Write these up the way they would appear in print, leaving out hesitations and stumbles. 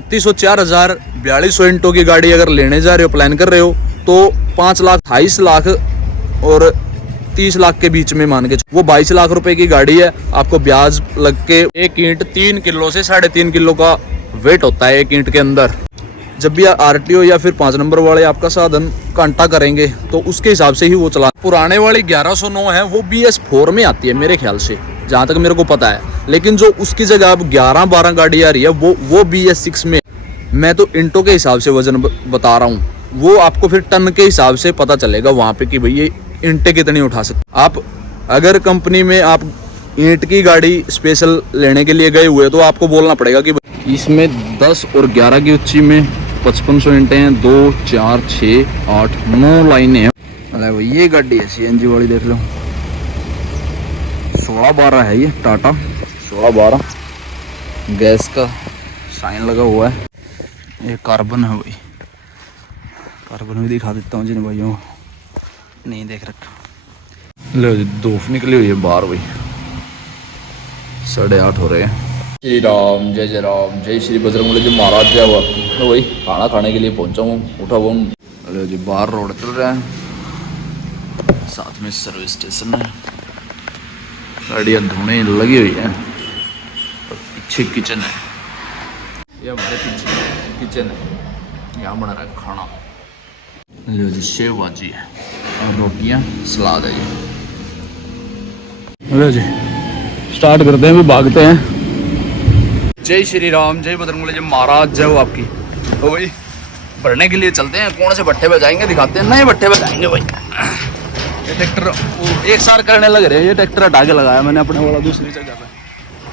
36,000 into की गाड़ी अगर लेने जा रहे हो, प्लान कर रहे हो, तो 5 लाख 28 लाख और 30 लाख के बीच में मान के वो 22 लाख रुपए की गाड़ी है। आपको ब्याज लग के एक ईंट 3 किलो से 3.5 किलो का वेट होता है एक ईंट के अंदर। जब भी आरटीओ या फिर 5 नंबर वाले आपका साधन कांटा करेंगे तो उसके हिसाब से ही वो चला। पुराने वाली 1109 है वो BS4 में आती है मेरे ख्याल से, जहाँ तक मेरे को पता है। लेकिन जो उसकी जगह अब 11-12 गाड़ी आ रही है वो BS6 में। मैं तो इंटो के हिसाब से वजन बता रहा हूँ, वो आपको फिर टन के हिसाब से पता चलेगा वहाँ पे कि भाई ये ईंटें कितनी उठा सकते। आप अगर कंपनी में आप ईंट की गाड़ी स्पेशल लेने के लिए गए हुए तो आपको बोलना पड़ेगा कि इसमें 10 और 11 की ऊंची में 5500 ईंटें हैं, 2 4 6 8 9 लाइनें हैं। अरे ये गाड़ी है CNG वाली, देख लो 1612 है ये टाटा 1612, गैस का साइन लगा हुआ है। ये कार्बन है भाई, कार्बन भी दिखा देता हूँ जिन भाइयों को नहीं देख रखा। लो धूप निकली हुई है बाहर भाई, 8:30 हो रहे हैं। श्री राम जय जय राम, जय श्री बजरंगबली जी महाराज जय हो। तो वही खाना खाने के लिए पहुंचा हूँ, उठा हुआ हूँ। अरे जी बाहर रोड चल रहा है, साथ में सर्विस स्टेशन है, गाड़ियाँ धोने लगी हुई है और पीछे किचन है। ये हमारे पीछे किचन है, यहाँ बना रहा है खाना। लो जी शेव भाजी है और रोटियाँ सलाद है जी। लो जी स्टार्ट करते हैं, भी भागते हैं। जय श्री राम, जय बजरंगबली जी महाराज जय हो आपकी। तो भाई भरने के लिए चलते हैं, कौन से भट्टे पे जाएंगे दिखाते हैं, नए भट्टे पे जाएंगे भाई। ये ट्रैक्टर एक सार करने लग रहे हैं, ये ट्रैक्टर हटा के लगाया मैंने अपने वाला दूसरी जगह पे।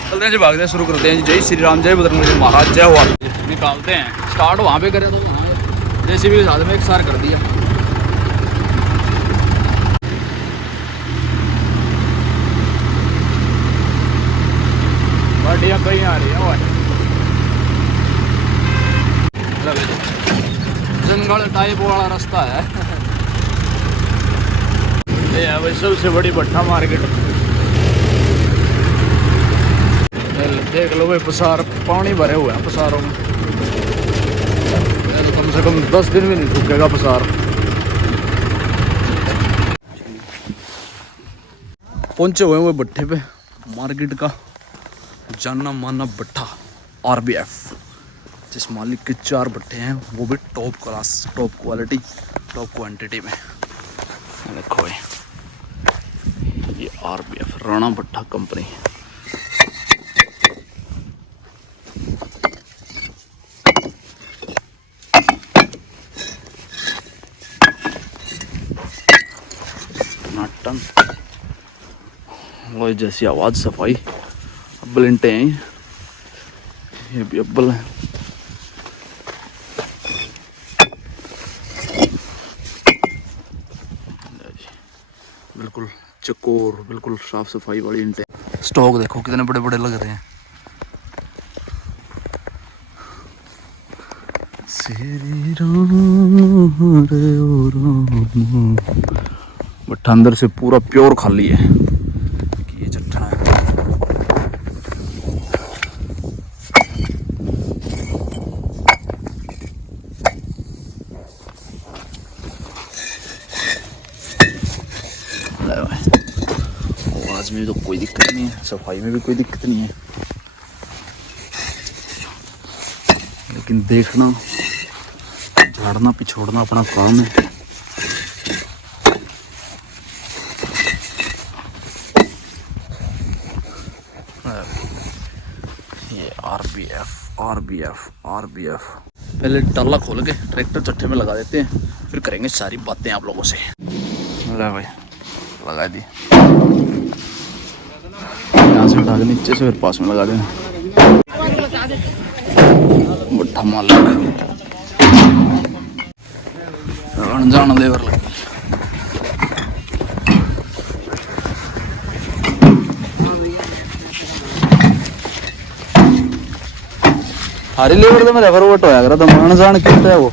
चलते हैं जी, भागते हैं, शुरू करते हैं। जय श्री राम, जय बजरंगबली जी महाराज जय हो आपकी। निकालते हैं, स्टार्ट वहाँ पे करें तो वहाँ जैसे भी साथ में एक सार कर दिया। गाड़ियाँ कहीं आ रही है जंगल टाइप वाला रास्ता है। ये है भाई सबसे बड़ी भट्टा मार्केट। देख लो भाई पसार पानी भरे हुए हैं पसारों में, कम से कम 10 दिन भी नहीं सूखेगा पसार। पहुंचे हुए वो भट्टे पे, मार्केट का जाना माना भट्टा RBF, जिस मालिक के 4 भट्टे हैं, वो भी top class, top quality, top quantity में। देखो भाई ये RBF राणा भट्टा कंपनी। टन वो जैसी आवाज़ सफाई। अब्बल इंटे हैं, ये भी अब्बल है। बिल्कुल चकोर, बिल्कुल साफ सफाई वाली इंटे। स्टॉक देखो कितने बड़े बड़े लग रहे हैं। श्री राम रे ओ राम, बट अंदर से पूरा प्योर खाली है कि ये चट्टा है। आवाज में तो कोई दिक्कत नहीं है, सफाई में भी कोई दिक्कत नहीं है, लेकिन देखना झाड़ना पिछोड़ना अपना काम है। ये RBF पहले टाला खोल के ट्रैक्टर चट्टे में लगा देते हैं, फिर करेंगे सारी बातें आप लोगों से। ले भाई लगा दी, यहाँ से उठा के नीचे से फिर पास में लगा देना। बुढ़ा माल जान लेवर लग हारी लेवर तो मेरे वोट होया करा तो मान जान कितना है वो।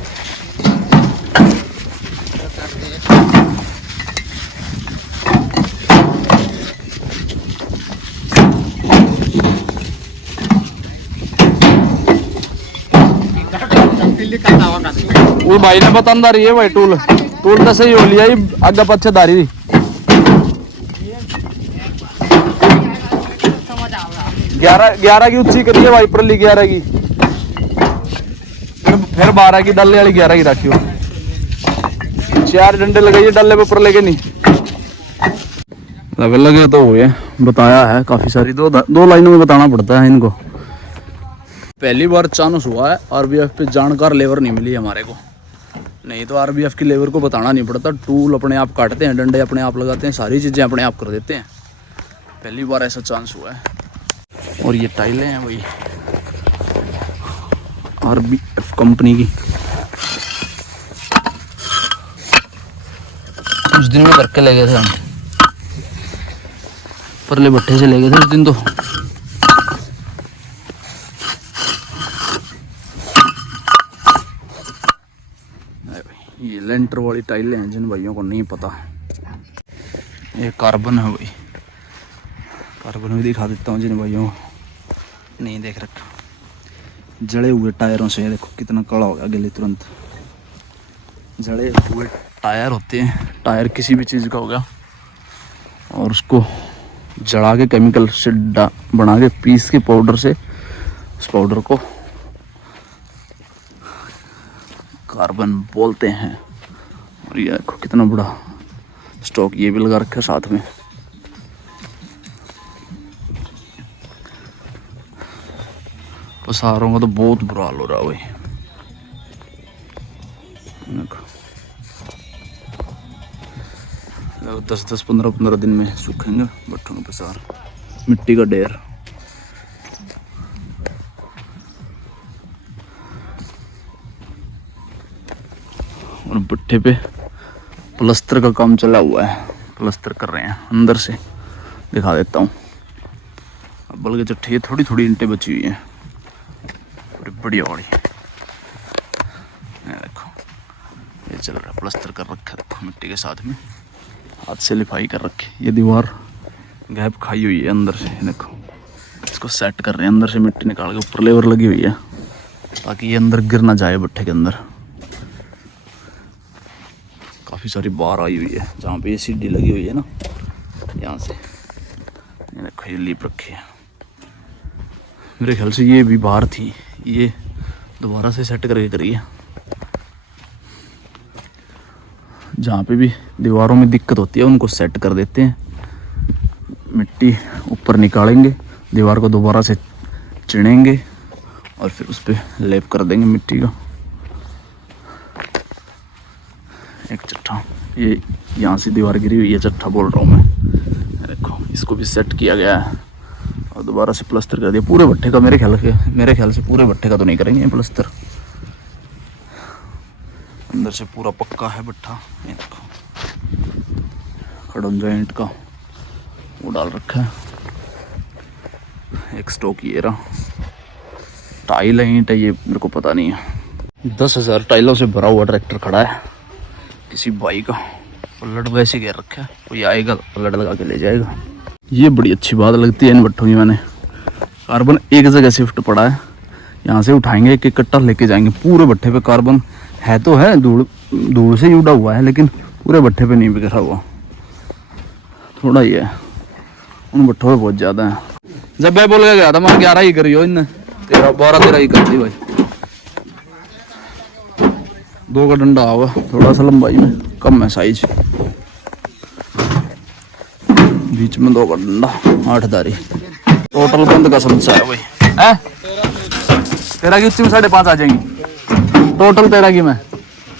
वो भाई ने बतांदा रही है भाई टूल टूल तो सही हो लिया ही आगे पीछे दारी 11 की ऊंची करिए वाइपर ली 11 की फिर 12 की डाले वाली 11 की रखियो 4 डंडे लगाइए डाले पे ऊपर लेके नहीं लगे तो हुए बताया है काफी सारी दो लाइनों में बताना पड़ता है इनको। पहली बार चांस हुआ है आरबीएफ पे जानकार लेबर नहीं मिली हमारे को, नहीं तो आरबीएफ की लेबर को बताना नहीं पड़ता, टूल अपने आप काटते हैं, डंडे अपने आप लगाते हैं, सारी चीज़ें अपने आप कर देते हैं। पहली बार ऐसा चांस हुआ है। और ये टाइलें हैं वही आरबीएफ कंपनी की, उस दिन में करके ले गए थे हम, परले भट्टे से ले गए थे उस दिन। तो ये लेंटर वाली टाइलें हैं जिन भाइयों को नहीं पता। ये कार्बन है भाई, कार्बन भी दिखा देता हूँ जिन भाइयों को नहीं देख रखा। जड़े हुए टायरों से देखो कितना कड़ा हो गया गले तुरंत। जड़े हुए टायर होते हैं, टायर किसी भी चीज़ का हो गया और उसको जला के केमिकल से बना के पीस के पाउडर से उस पाउडर को कार्बन बोलते हैं। और ये देखो कितना बड़ा स्टॉक ये भी लगा रखा है साथ में। पसारों का तो बहुत बुरा हाल हो रहा है भाई। देखो 10-10, 15-15 दिन में सूखेंगे भट्टों के पसार, मिट्टी का ढेर। और भट्टे पे प्लस्तर का काम चला हुआ है, प्लस्तर कर रहे हैं अंदर से, दिखा देता हूँ। अब बल्कि चट्टी थोड़ी थोड़ी ईंटें बची हुई हैं, बड़ी बढ़िया वाली। देखो ये चल रहा है, प्लस्तर कर रखा है देखो मिट्टी के साथ में, हाथ से लिफाई कर रखी। ये दीवार गैप खाई हुई है अंदर से, देखो इसको सेट कर रहे हैं, अंदर से मिट्टी निकाल के ऊपर लेवर लगी हुई है ताकि ये अंदर गिर ना जाए भट्टे के अंदर। काफ़ी सारी बार आई हुई है जहाँ पे ये सीढ़ी लगी हुई है ना, यहाँ से ये देखो ये लीप रखी है। मेरे ख्याल से ये भी बाहर थी, ये दोबारा से सेट करके करी है। जहाँ पे भी दीवारों में दिक्कत होती है उनको सेट कर देते हैं, मिट्टी ऊपर निकालेंगे, दीवार को दोबारा से चिनेंगे और फिर उस पर लेप कर देंगे मिट्टी का। एक चट्टा ये यहाँ से दीवार गिरी हुई है, चट्टा बोल रहा हूँ मैं, देखो इसको भी सेट किया गया है और दोबारा से प्लस्तर कर दिया पूरे भट्टे का। मेरे ख्याल से पूरे भट्टे का तो नहीं करेंगे प्लस्तर, अंदर से पूरा पक्का है भट्टा। ये देखो खड़न जॉइंट का वो डाल रखा है, एक स्टॉक ये रहा। टाइल है ईंट है ये मेरे को पता नहीं है। 10,000 टाइलों से भरा हुआ ट्रैक्टर खड़ा है किसी भाई का, पलट वैसे घेर रखा है, कोई आएगा पलट लगा के ले जाएगा। ये बड़ी अच्छी बात लगती है इन भट्टों की। मैंने कार्बन एक जगह शिफ्ट पड़ा है, यहाँ से उठाएंगे एक कट्टा लेके जाएंगे पूरे भट्टे पे। कार्बन है तो है, धूल से ही उड़ा हुआ है, लेकिन पूरे भट्टे पे नहीं बिखरा हुआ, थोड़ा ही है। उन भट्टों पे बहुत ज़्यादा है। जब मैं बोल के गया था मैं 11 ही करियो, इन 12-13 ही कर दी भाई। 2 का डंडा हुआ, थोड़ा सा लंबाई में कम है साइज, बीच में 2 का डंडा, 8 दारी। टोटल बंद का समझा है भाई है। तेरा की ऊंची में 5.5 आ जाएंगी टोटल, तेरा की मैं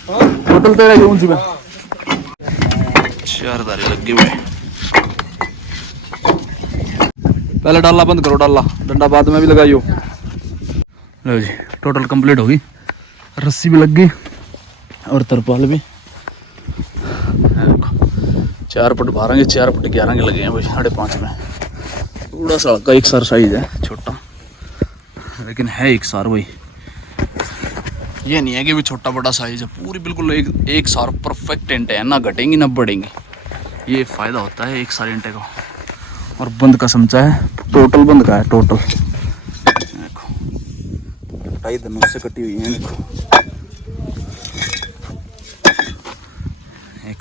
टोटल तेरा की ऊंची में 4 दारी लग गई भाई। पहले डालना बंद करो, डालना डंडा बाद में भी लगाइयो। लो जी टोटल कंप्लीट होगी, रस्सी भी लग गई और तरपाल भी। 4 फुट 12 के 4 फुट 11 के लगे हैं भाई 5.5 में। थोड़ा सा का एक सार साइज है छोटा, लेकिन है एक सार भाई। ये नहीं है कि भी छोटा बड़ा साइज है, पूरी बिल्कुल एक सार परफेक्ट ईंटें हैं, ना घटेंगी ना बढ़ेंगी। ये फ़ायदा होता है एक सार ईंटे का। और बंद का समझा है, टोटल बंद का है टोटल। देखो 2.5 धनुष से कटी हुई है, देखो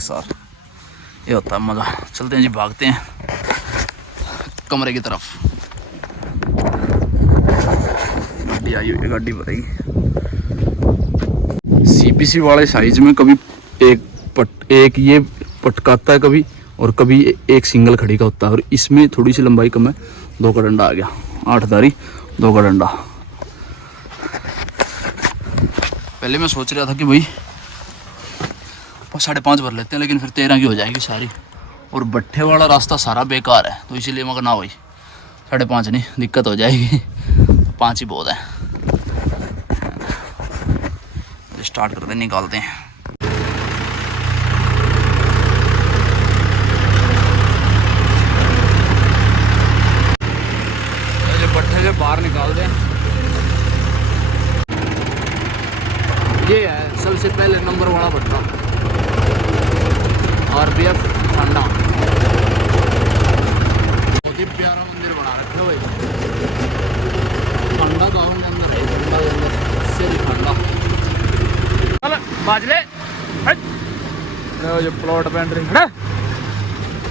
सार। ये होता है मज़ा। चलते हैं जी, भागते हैं कमरे की तरफ। गाड़ी आई हुई है, गाड़ी भरेगी। CPC वाले साइज में कभी एक ये पटकाता है कभी, और कभी एक सिंगल खड़ी का होता है। और इसमें थोड़ी सी लंबाई कम है, 2 का डंडा आ गया, 8 धारी 2 का डंडा। पहले मैं सोच रहा था कि भाई 5.5 भर लेते हैं, लेकिन फिर 13 की हो जाएगी सारी, और भट्ठे वाला रास्ता सारा बेकार है, तो इसीलिए मगर ना भाई 5.5 नहीं, दिक्कत हो जाएगी, 5 ही बहुत है। स्टार्ट करते, निकालते हैं। भट्ठे से बाहर निकाल दें। ये है सबसे पहले नंबर वाला भट्टा, RPF ठंडा। बहुत ही प्यारा मंदिर बना रखे हो भाई। ठंडा गाँव के अंदर है, ठंडा के अंदर से भी ठंडा। चल बाजले जो प्लॉट पेंट्री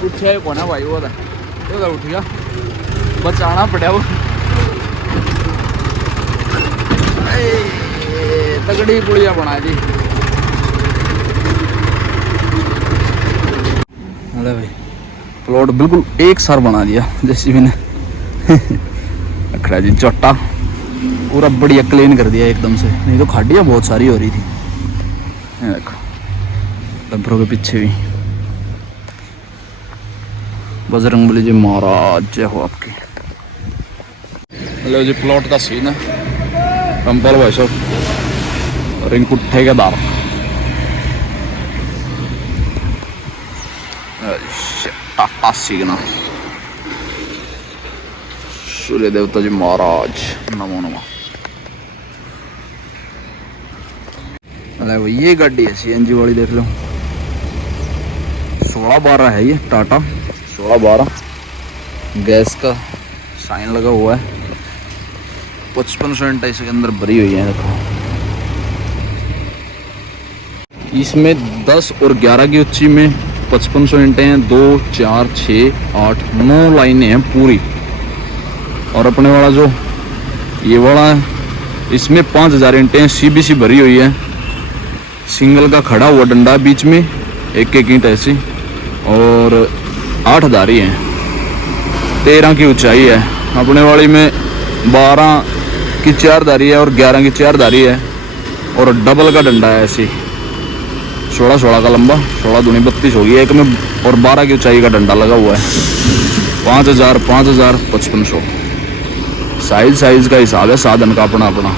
उठे को ना भाई, वो उठ गया, बचाना पड़ा वो। तगड़ी पुड़िया बना दी। अरे भाई प्लॉट बिल्कुल एक सार बना दिया जैसे मैंने अखड़ा जी, चट्टा पूरा बढ़िया क्लीन कर दिया एकदम से, नहीं तो खाड़ियाँ बहुत सारी हो रही थी। देखो डंपरों के पीछे भी। बजरंगबली जी महाराज जय हो आपकी। हेलो जी, प्लॉट का सीन है। कंपल भाई साहब रिंकू ठेकेदार, टाटा सिग्नल, सूर्य देवता जी महाराज नमो नमः। अरे भाई ये गाड़ी है CNG वाली, देख लो 1612 है ये, टाटा 1612। गैस का साइन लगा हुआ है, 55% इसके अंदर भरी हुई है। देखो इसमें 10 और 11 की ऊंची में 5500 ईंटें हैं, 2 4 6 8 9 लाइनें हैं पूरी। और अपने वाला जो ये वाला है, इसमें 5000 ईंटें CBC भरी हुई है। सिंगल का खड़ा हुआ डंडा बीच में, एक ईंट ऐसी, और 8 धारी हैं, 13 की ऊंचाई है। अपने वाली में 12 की 4 धारी है और 11 की 4 धारी है, और डबल का डंडा है ऐसी, 16 का लंबा, 16 दूनी 32 होगी एक में, और 12 की ऊंचाई का डंडा लगा हुआ है। 5000 5000 5500 साइज का हिसाब है साधन का अपना अपना।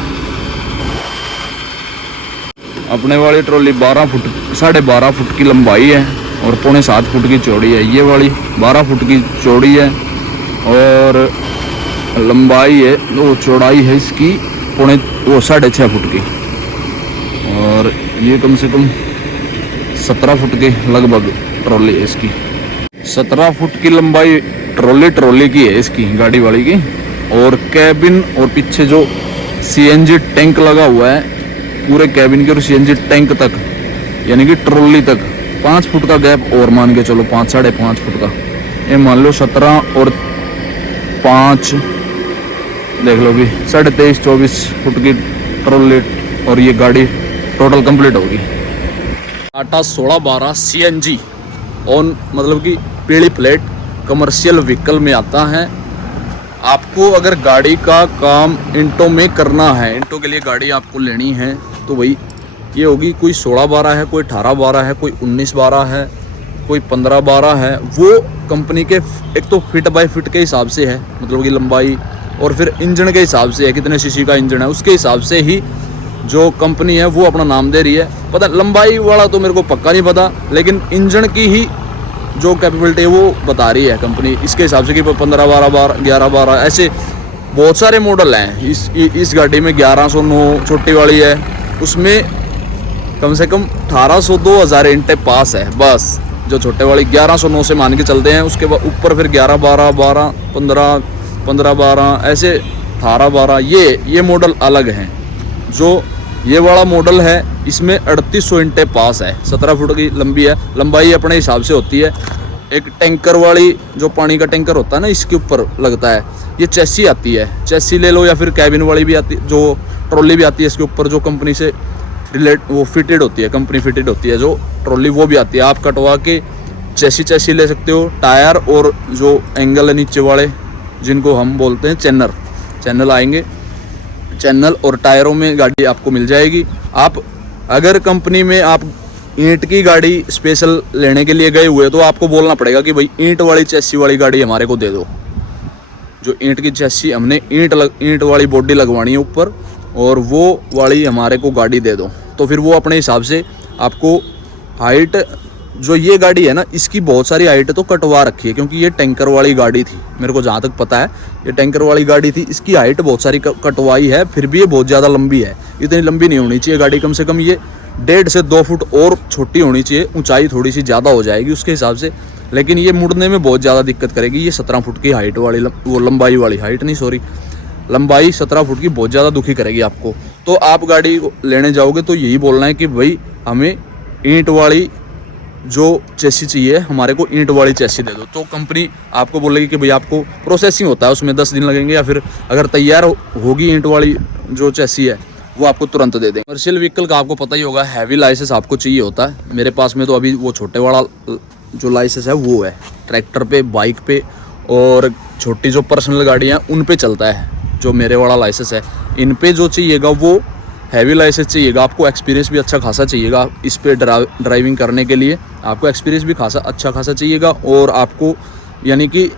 अपने वाली ट्रॉली 12 फुट 12.5 फुट की लंबाई है और 6.25 फुट की चौड़ी है। ये वाली 12 फुट की चौड़ी है और लंबाई है, वो चौड़ाई है इसकी 6.5 फुट की, और ये कम से कम 17 फुट के लगभग ट्रॉली है इसकी। 17 फुट की लंबाई ट्रॉली की है इसकी, गाड़ी वाली की। और कैबिन और पीछे जो CNG टैंक लगा हुआ है, पूरे कैबिन के और CNG टैंक तक, यानी कि ट्रॉली तक 5 फुट का गैप और मान के चलो, 5 5.5 फुट का। ये मान लो 17 और 5 देख लो भी 23.5 24 फुट की ट्रॉली, और ये गाड़ी टोटल कंप्लीट होगी। टाटा 1612 CNG ऑन, मतलब कि पीली प्लेट कमर्शियल व्हीकल में आता है। आपको अगर गाड़ी का काम इंटों में करना है, इंटों के लिए गाड़ी आपको लेनी है, तो वही ये होगी। कोई 1612 है, कोई 1812 है, कोई 1912 है, कोई 1512 है। वो कंपनी के एक तो फिट बाय फिट के हिसाब से है, मतलब कि लंबाई, और फिर इंजन के हिसाब से है, कितने सीसी का इंजन है उसके हिसाब से ही जो कंपनी है वो अपना नाम दे रही है। पता लंबाई वाला तो मेरे को पक्का नहीं पता, लेकिन इंजन की ही जो कैपेबिलिटी है वो बता रही है कंपनी, इसके हिसाब से कि 15 12 11 12 ऐसे बहुत सारे मॉडल हैं। इस गाड़ी में 1109 छोटी वाली है, उसमें कम से कम 1800 2000 ईंटें पास है बस। जो छोटे वाली 1109 से मान के चलते हैं, उसके बाद ऊपर फिर 11 12 12 15 15 12 ऐसे 18 12 ये मॉडल अलग हैं। जो ये वाला मॉडल है, इसमें 3800 इंटे पास है, 17 फुट की लंबी है। लंबाई अपने हिसाब से होती है। एक टैंकर वाली जो पानी का टैंकर होता है ना, इसके ऊपर लगता है। ये चेसी आती है, चेसी ले लो, या फिर कैबिन वाली भी आती, जो ट्रॉली भी आती है इसके ऊपर, जो कंपनी से वो फिटेड होती है, कंपनी फिटेड होती है जो ट्रॉली, वो भी आती है। आप कटवा के चेसी ले सकते हो। टायर और जो एंगल है नीचे वाले, जिनको हम बोलते हैं चैनल आएंगे, चैनल और टायरों में गाड़ी आपको मिल जाएगी। आप अगर कंपनी में आप ईंट की गाड़ी स्पेशल लेने के लिए गए हुए, तो आपको बोलना पड़ेगा कि भाई ईंट वाली चेसी वाली गाड़ी हमारे को दे दो। जो ईंट की चेसी, हमने ईंट वाली बॉडी लगवानी है ऊपर, और वो वाली हमारे को गाड़ी दे दो। तो फिर वो अपने हिसाब से आपको हाइट, जो ये गाड़ी है ना, इसकी बहुत सारी हाइट तो कटवा रखी है, क्योंकि ये टैंकर वाली गाड़ी थी। मेरे को जहाँ तक पता है ये टैंकर वाली गाड़ी थी, इसकी हाइट बहुत सारी कटवाई है। फिर भी ये बहुत ज़्यादा लंबी है। इतनी लंबी नहीं होनी चाहिए गाड़ी, कम से कम ये 1.5 से 2 फुट और छोटी होनी चाहिए। ऊंचाई थोड़ी सी ज़्यादा हो जाएगी उसके हिसाब से, लेकिन ये मुड़ने में बहुत ज़्यादा दिक्कत करेगी। ये 17 फुट की हाइट वाली, वो लंबाई वाली, हाइट नहीं सॉरी, लंबाई 17 फुट की बहुत ज़्यादा दुखी करेगी आपको। तो आप गाड़ी लेने जाओगे तो यही बोलना है कि भाई हमें ईंट वाली जो चेसी चाहिए, हमारे को ईंट वाली चेसी दे दो। तो कंपनी आपको बोलेगी कि भाई आपको प्रोसेसिंग होता है, उसमें 10 दिन लगेंगे, या फिर अगर तैयार होगी ईंट वाली जो चेसी है वो आपको तुरंत दे देंगे। कमर्शियल व्हीकल का आपको पता ही होगा, हैवी लाइसेंस आपको चाहिए होता है। मेरे पास में तो अभी वो छोटे वाला जो लाइसेंस है वो है, ट्रैक्टर पे, बाइक पे और छोटी जो पर्सनल गाड़ियाँ उन पे चलता है जो मेरे वाला लाइसेंस है। इन पे जो चाहिएगा वो हैवी लाइसेंस चाहिएगा। आपको एक्सपीरियंस भी अच्छा खासा चाहिएगा इस पे ड्राइविंग करने के लिए। आपको एक्सपीरियंस भी अच्छा खासा चाहिएगा, और आपको यानी कि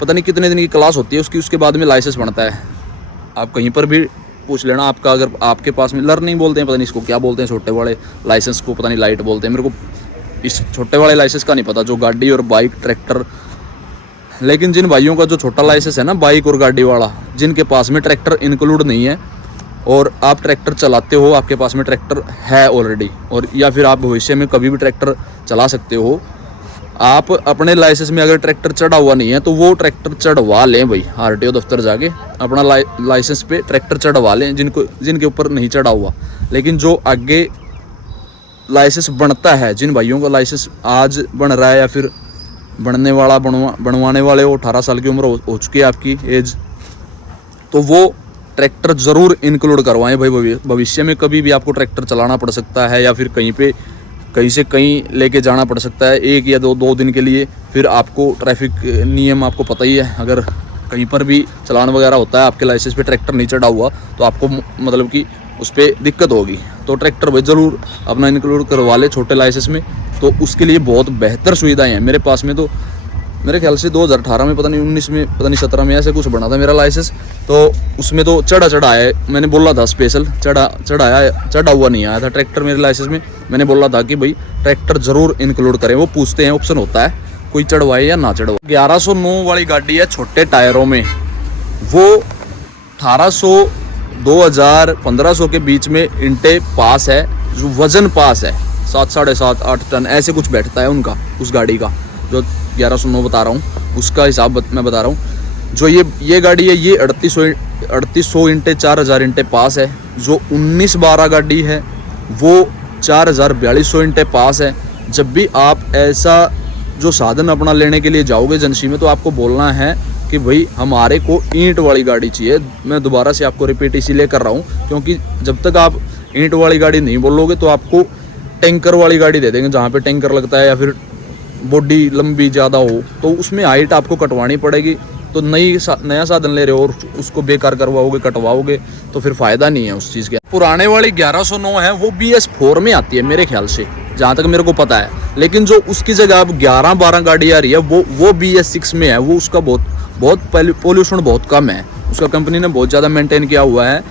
पता नहीं कितने दिन की क्लास होती है उसकी, उसके बाद में लाइसेंस बनता है। आप कहीं पर भी पूछ लेना आपका, अगर आपके पास में लर्निंग बोलते हैं, पता नहीं इसको क्या बोलते हैं, छोटे वाले लाइसेंस को पता नहीं लाइट बोलते हैं। मेरे को इस छोटे वाले लाइसेंस का नहीं पता, जो गाड़ी और बाइक ट्रैक्टर। लेकिन जिन भाइयों का जो छोटा लाइसेंस है ना, बाइक और गाड़ी वाला, जिनके पास में ट्रैक्टर इंक्लूड नहीं है और आप ट्रैक्टर चलाते हो, आपके पास में ट्रैक्टर है ऑलरेडी, और या फिर आप भविष्य में कभी भी ट्रैक्टर चला सकते हो, आप अपने लाइसेंस में अगर ट्रैक्टर चढ़ा हुआ नहीं है तो वो ट्रैक्टर चढ़वा लें भाई। आरटीओ दफ्तर जाके अपना लाइसेंस पे ट्रैक्टर चढ़वा लें, जिनके ऊपर नहीं चढ़ा हुआ। लेकिन जो आगे लाइसेंस बनता है, जिन भाइयों का लाइसेंस आज बन रहा है या फिर बनने वाला, बनवाने वाले हो, 18 साल की उम्र हो चुकी है आपकी एज, तो वो ट्रैक्टर ज़रूर इंक्लूड करवाएं भाई। भविष्य में कभी भी आपको ट्रैक्टर चलाना पड़ सकता है, या फिर कहीं से कहीं लेके जाना पड़ सकता है 1 या 2 दिन के लिए। फिर आपको ट्रैफिक नियम आपको पता ही है, अगर कहीं पर भी चलान वगैरह होता है, आपके लाइसेंस पे ट्रैक्टर नहीं चढ़ा हुआ, तो आपको मतलब कि उस पर दिक्कत होगी। तो ट्रैक्टर भाई ज़रूर अपना इंक्लूड करवा ले छोटे लाइसेंस में, तो उसके लिए बहुत बेहतर सुविधाएँ हैं। मेरे पास में तो मेरे ख्याल से 2018 में, पता नहीं 19 में, पता नहीं 17 में ऐसे कुछ बना था मेरा लाइसेंस, तो उसमें तो चढ़ा है। मैंने बोला था स्पेशल चढ़ा हुआ नहीं आया था ट्रैक्टर मेरे लाइसेंस में। मैंने बोला था कि भाई ट्रैक्टर ज़रूर इंक्लूड करें। वो पूछते हैं, ऑप्शन होता है कोई चढ़वाए या ना चढ़वाए। 1109 वाली गाड़ी है छोटे टायरों में, वो 1800, 2000, 1500 के बीच में इंटे पास है। जो वजन पास है 7, 7.5, 8 टन ऐसे कुछ बैठता है उनका, उस गाड़ी का। जो 1109 बता रहा हूँ उसका हिसाब मैं बता रहा हूँ। जो ये गाड़ी है, ये 3800 इंटे 4000 इंटे पास है। जो 1912 गाड़ी है वो 4200 इंटे पास है। जब भी आप ऐसा जो साधन अपना लेने के लिए जाओगे एजेंसी में, तो आपको बोलना है कि भाई हमारे को ईंट वाली गाड़ी चाहिए। मैं दोबारा से आपको रिपीट इसीलिए कर रहा हूँ, क्योंकि जब तक आप ईंट वाली गाड़ी नहीं बोलोगे तो आपको टैंकर वाली गाड़ी दे देंगे, जहाँ पे टैंकर लगता है या फिर बॉडी लंबी ज़्यादा हो, तो उसमें हाइट आपको कटवानी पड़ेगी। तो नया साधन ले रहे हो और उसको बेकार करवाओगे, कटवाओगे, तो फिर फ़ायदा नहीं है उस चीज़ का। पुराने वाली 1109 है वो BS4 में आती है मेरे ख्याल से, जहाँ तक मेरे को पता है। लेकिन जो उसकी जगह अब 11-12 गाड़ी आ रही है वो BS6 में है। वो उसका बहुत पोल्यूशन बहुत कम है, उसका कंपनी ने बहुत ज़्यादा मेंटेन किया हुआ है।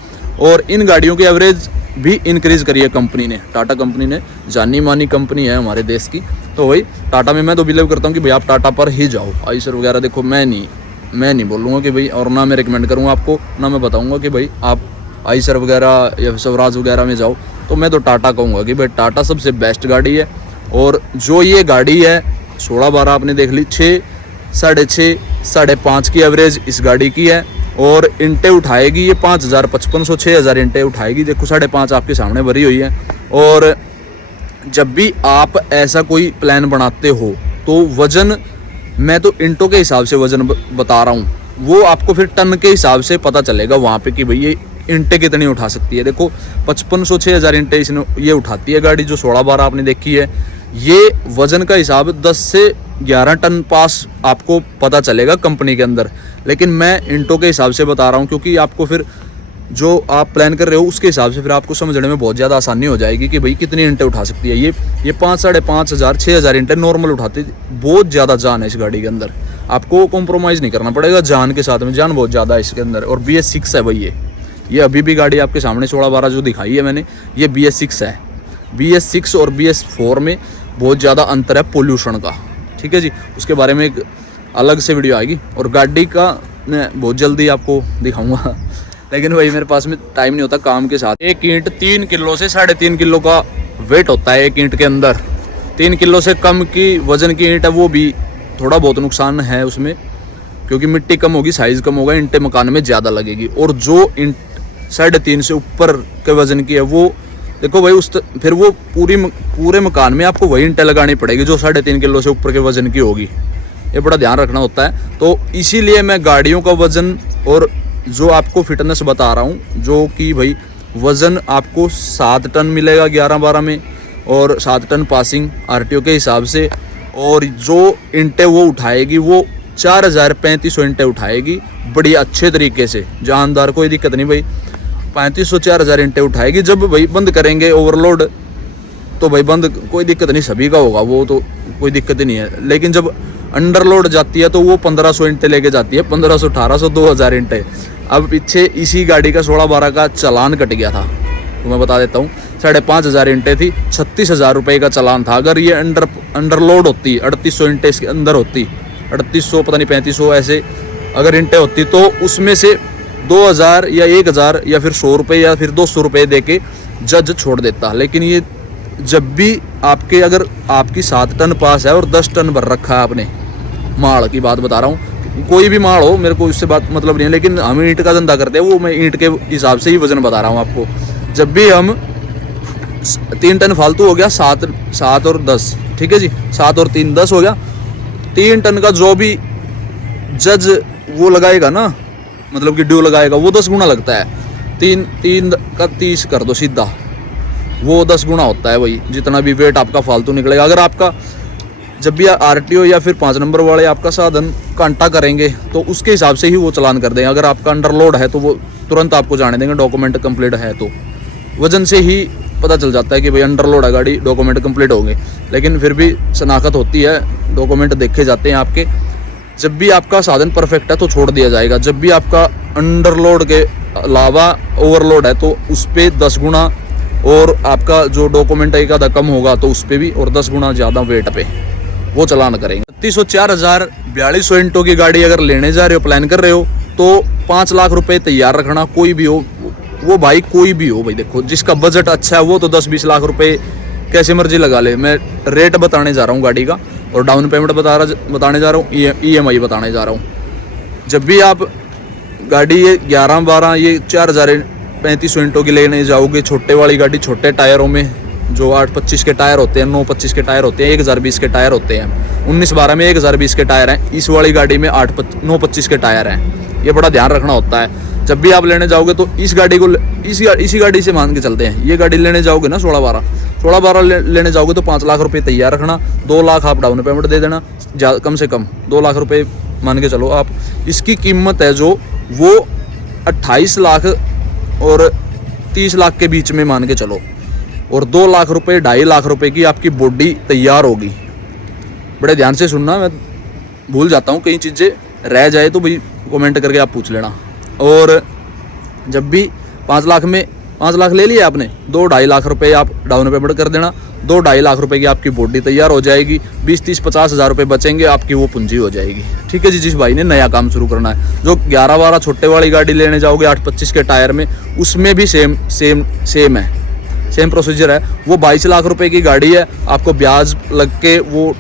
और इन गाड़ियों की एवरेज भी इंक्रीज़ करी है कंपनी ने, टाटा कंपनी ने। जानी मानी कंपनी है हमारे देश की, तो वही टाटा में मैं तो बिलीव करता हूँ कि भाई आप टाटा पर ही जाओ। आइसर वगैरह देखो, मैं नहीं बोलूँगा कि भाई, और ना मैं रिकमेंड करूँगा आपको, ना मैं बताऊँगा कि भाई आप आइसर वगैरह या स्वराज वगैरह में जाओ। तो मैं तो टाटा कहूँगा कि भाई टाटा सबसे बेस्ट गाड़ी है। और जो ये गाड़ी है 16-12 आपने देख ली, 6, 6.5, 5.5 की एवरेज इस गाड़ी की है। और इंटे उठाएगी ये 5000 5500 6000 इंटे उठाएगी। देखो 5.5 आपके सामने भरी हुई है। और जब भी आप ऐसा कोई प्लान बनाते हो तो वजन, मैं तो इंटों के हिसाब से वजन बता रहा हूँ, वो आपको फिर टन के हिसाब से पता चलेगा वहाँ पे कि भाई ये इंटे कितनी उठा सकती है। देखो 5500 6000 इंटे इसने ये उठाती है गाड़ी, जो 16-12 आपने देखी है। ये वजन का हिसाब 10 से 11 टन पास आपको पता चलेगा कंपनी के अंदर, लेकिन मैं इंटों के हिसाब से बता रहा हूँ क्योंकि आपको फिर जो आप प्लान कर रहे हो उसके हिसाब से फिर आपको समझने में बहुत ज़्यादा आसानी हो जाएगी कि भाई कितनी इंटे उठा सकती है। ये 5 साढ़े 5 हज़ार 6 हज़ार इंटे नॉर्मल उठाती, बहुत ज़्यादा जान है इस गाड़ी के अंदर। आपको कॉम्प्रोमाइज़ नहीं करना पड़ेगा जान के साथ में, जान बहुत ज़्यादा है इसके अंदर। और BS6 है भाई ये अभी भी गाड़ी आपके सामने 16-12 जो दिखाई है मैंने, ये BS6 है। BS6 और BS4 में बहुत ज़्यादा अंतर है पोल्यूशन का, ठीक है जी। उसके बारे में एक अलग से वीडियो आएगी और गाड़ी का मैं बहुत जल्दी आपको दिखाऊंगा, लेकिन वही मेरे पास में टाइम नहीं होता काम के साथ। एक ईंट 3 किलो से 3.5 किलो का वेट होता है एक ईंट के अंदर। 3 किलो से कम की वजन की ईंट है वो भी थोड़ा बहुत नुकसान है उसमें, क्योंकि मिट्टी कम होगी, साइज़ कम होगा, ईंटें मकान में ज़्यादा लगेगी। और जो ईंट 3.5 से ऊपर के वजन की है वो देखो भाई फिर वो पूरे मकान में आपको वही ईंटें लगानी पड़ेगी जो 3.5 किलो से ऊपर के वजन की होगी। ये बड़ा ध्यान रखना होता है। तो इसीलिए मैं गाड़ियों का वजन और जो आपको फिटनेस बता रहा हूँ, जो कि भाई वज़न आपको 7 टन मिलेगा 11-12 में, और 7 टन पासिंग RTO के हिसाब से। और जो इंटे वो उठाएगी वो 4300 इंटे उठाएगी बड़ी अच्छे तरीके से, जानदार, कोई दिक्कत नहीं भाई। 3500-4000 इंटे उठाएगी। जब भाई बंद करेंगे ओवरलोड तो भाई बंद कोई दिक्कत नहीं, सभी का होगा, वो तो कोई दिक्कत ही नहीं है। लेकिन जब अंडरलोड जाती है तो वो 1500 इंटे लेके जाती है, 1500 1800 2000 इंटे। अब पीछे इसी गाड़ी का 16-12 का चालान कट गया था, तो मैं बता देता हूँ। 5500 इंटे थी, 36,000 रुपये का चालान था। अगर ये अंडरलोड होती, 3800 इंटे इसके अंदर होती, 3800 पता नहीं 3500 ऐसे अगर इंटे होती, तो उसमें से 2000 या 1000 या फिर 100 रुपये या फिर 200 रुपये दे के जज छोड़ देता। लेकिन ये जब भी आपके, अगर आपकी 7 टन पास है और 10 टन भर रखा है आपने, माल की बात बता रहा हूँ, कोई भी माल हो, मेरे को इससे बात मतलब नहीं है, लेकिन हम ईंट का धंधा करते हैं, वो मैं ईंट के हिसाब से ही वजन बता रहा हूँ आपको। जब भी हम 3 टन फालतू हो गया, 7 और 10, ठीक है जी, 7 और 3 10 हो गया। 3 टन का जो भी जज वो लगाएगा ना, मतलब कि ड्यू लगाएगा, वो 10 गुना लगता है। 3 का 30 कर दो सीधा, वो 10 गुना होता है वही, जितना भी वेट आपका फालतू निकलेगा। अगर आपका जब भी RTO या फिर 5 नंबर वाले आपका साधन कांटा करेंगे तो उसके हिसाब से ही वो चालान कर देंगे। अगर आपका अंडरलोड है तो वो तुरंत आपको जाने देंगे, डॉक्यूमेंट कंप्लीट है तो। वजन से ही पता चल जाता है कि भाई अंडरलोड है गाड़ी, डॉक्यूमेंट कंप्लीट होंगे। लेकिन फिर भी शनाख्त होती है, डॉक्यूमेंट देखे जाते हैं आपके। जब भी आपका साधन परफेक्ट है तो छोड़ दिया जाएगा। जब भी आपका अंडरलोड के अलावा ओवरलोड है तो उस पर 10 गुना, और आपका जो डॉक्यूमेंट एक आधा कम होगा तो उस पर भी, और 10 गुना ज़्यादा वेट पे वो चलान करेंगे। 3600 4000 4200 इंटों की गाड़ी अगर लेने जा रहे हो, प्लान कर रहे हो, तो 5 लाख रुपए तैयार रखना। कोई भी हो वो भाई, कोई भी हो भाई, देखो जिसका बजट अच्छा है वो तो 10-20 लाख रुपए कैसे मर्जी लगा ले। मैं रेट बताने जा रहा हूँ गाड़ी का, और डाउन पेमेंट बताने जा रहा हूँ, EMI बताने जा रहा हूँ। जब भी आप गाड़ी ये 11-12 ये 4300 इंटों की लेने जाओगे, छोटे वाली गाड़ी, छोटे टायरों में, जो 825 के टायर होते हैं, 925 के टायर होते हैं, 1020 के टायर होते हैं, 19-12 में 1020 के टायर हैं, इस वाली गाड़ी में 925 के टायर हैं। ये बड़ा ध्यान रखना होता है जब भी आप लेने जाओगे। तो इस गाड़ी को इसी गाड़ी से मान के चलते हैं, ये गाड़ी लेने जाओगे ना 16-12 लेने जाओगे तो 5 लाख रुपए तैयार रखना। 2 लाख आप डाउन पेमेंट दे देना, कम से कम 2 लाख रुपए मान के चलो आप। इसकी कीमत है जो वो 28 लाख और 30 लाख के बीच में मान के चलो, और 2 लाख रुपए 2.5 लाख रुपए की आपकी बॉडी तैयार होगी। बड़े ध्यान से सुनना, मैं भूल जाता हूँ, कई चीज़ें रह जाए तो भाई कमेंट करके आप पूछ लेना। और जब भी 5 लाख में 5 लाख ले लिया आपने, 2-2.5 लाख रुपए आप डाउन पेमेंट कर देना, 2-2.5 लाख रुपए की आपकी बॉडी तैयार हो जाएगी। 20-30-50 हज़ार रुपये बचेंगे, आपकी वो पूंजी हो जाएगी। ठीक है जी। जिस भाई ने नया काम शुरू करना है, जो 11-12 छोटे वाली गाड़ी लेने जाओगे 825 के टायर में, उसमें भी सेम है, सेम प्रोसीजर है। वो 22 लाख रुपए की गाड़ी है, आपको ब्याज लग के वो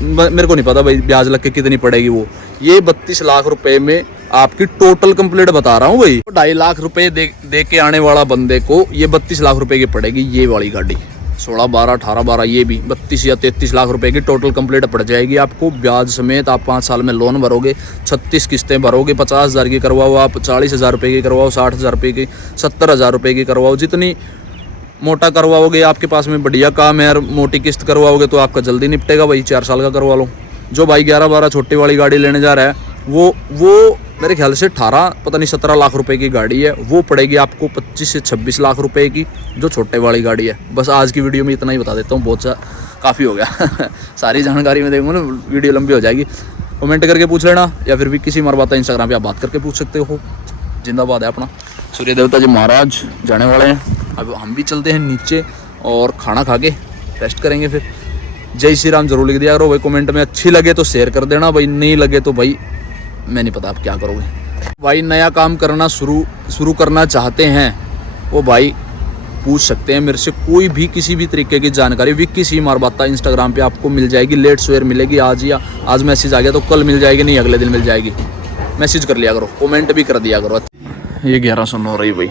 मेरे को नहीं पता भाई ब्याज लग के कितनी पड़ेगी वो। ये 32 लाख रुपए में आपकी टोटल कंप्लीट बता रहा हूँ भाई। 2.5 लाख रुपए दे के आने वाला बंदे को ये 32 लाख रुपए की पड़ेगी ये वाली गाड़ी। 16, 12, 18, 12 ये भी 32 या 33 लाख रुपए की टोटल कंप्लीट पड़ जाएगी आपको ब्याज समेत। आप 5 साल में लोन भरोगे, 36 किस्तें भरोगे, 50,000 की करवाओ आप, 40,000 रुपये की करवाओ, 60,000 रुपये की, 70,000 रुपये की करवाओ। जितनी मोटा करवाओगे आपके पास में बढ़िया काम है, और मोटी किस्त करवाओगे तो आपका जल्दी निपटेगा भाई। 4 साल का करवा लो। जो भाई 11-12 छोटी वाली गाड़ी लेने जा रहा है वो मेरे ख्याल से 18 पता नहीं 17 लाख रुपए की गाड़ी है, वो पड़ेगी आपको 25 से 26 लाख रुपए की जो छोटे वाली गाड़ी है। बस आज की वीडियो में इतना ही बता देता हूँ, बहुत सा काफ़ी हो गया सारी जानकारी में देखूँगा ना वीडियो लंबी हो जाएगी। कमेंट करके पूछ लेना या फिर भी किसी मरबाता इंस्टाग्राम पे आप बात करके पूछ सकते हो। जिंदाबाद है अपना सूर्य देवता जी महाराज जाने वाले हैं। अब हम भी चलते हैं नीचे और खाना खा के रेस्ट करेंगे। फिर जय श्री राम जरूर लिख दिया करो भाई कमेंट में। अच्छी लगे तो शेयर कर देना भाई, नहीं लगे तो भाई मैं नहीं पता आप क्या करोगे भाई। नया काम करना शुरू करना चाहते हैं वो भाई पूछ सकते हैं मेरे से कोई भी किसी भी तरीके की जानकारी। विक्की सी मारबाता इंस्टाग्राम पे आपको मिल जाएगी। लेट सवेर मिलेगी आज, या आज मैसेज आ गया तो कल मिल जाएगी, नहीं अगले दिन मिल जाएगी। मैसेज कर लिया करो, कमेंट भी कर दिया करो। ये 1109 रही भाई,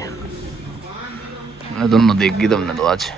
दोनों देख गई तुमने तो आज।